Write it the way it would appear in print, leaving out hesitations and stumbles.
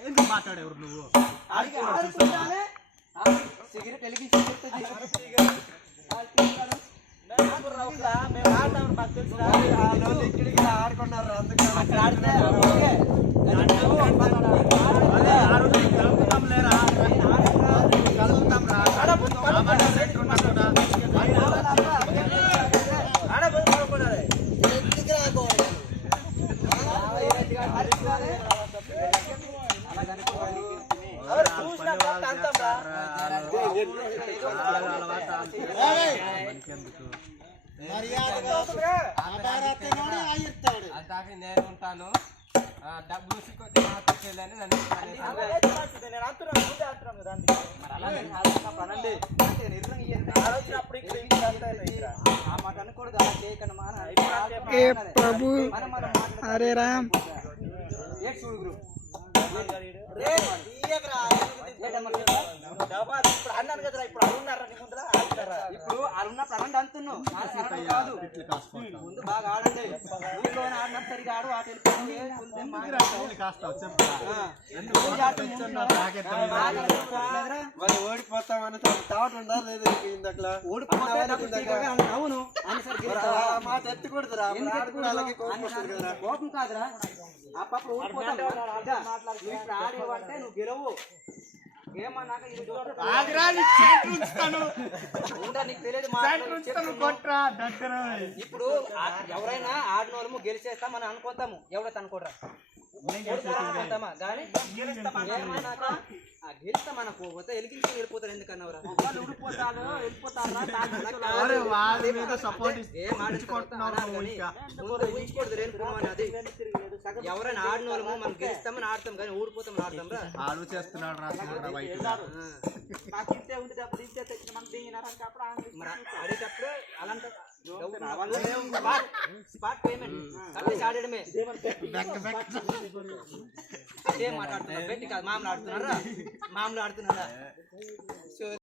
ఎందుకు మాట్లాడేవారు నువ్వు సిగరెట్ వెలిగించి మేము ఆడతాం మాకు తెలుసు ఇక్కడికి ఆడుకున్నారు అక్కడ ఆడితే కలుపుతాం లేరా కలుపుతాం రా నేను ఉంటాను డబ్బులు ప్రభు హరే రామ్ ఇప్పుడు అన్నాను కదరా ఇప్పుడు అరున్నారా నీ ముందర ఇప్పుడు అరున్నప్పుడు అనండి అంటున్నావు కాదు ముందు బాగా ఆడండి ఆడినా సరిగా ఆడు ఆట ఓడిపోతామని తాట ఉండాలి లేదు ఇందట్లా అవును మాట ఎత్తుకూడదురా కోపం కాదురా ఆ పాప ఓడిపోతాడు ఆడేవంటే నువ్వు గెలవు ఏమన్నాక ఇప్పుడు ఎవరైనా ఆడిన వాళ్ళము గెలిచేస్తాం అని అనుకుంటాము ఎవరైతే అనుకోరా కానీ గెలుస్తాం అనుకోకపోతే ఎలిగించుకొని వెళ్ళిపోతారు ఎందుకన్నావురా ఊడిపోతాడు అది ఎవరైనా ఆడిన వాళ్ళము మనం గెలుస్తామని ఆడతాం కానీ ఊడిపోతామని ఆడతాం రా ఆడు చేస్తున్నాడు ఆడేటప్పుడు అలాంటి స్పాట్ పేమెంట్ ఆడడమే అదే మాట్లాడుతున్నా పెట్టి కాదు మామూలు ఆడుతున్నారా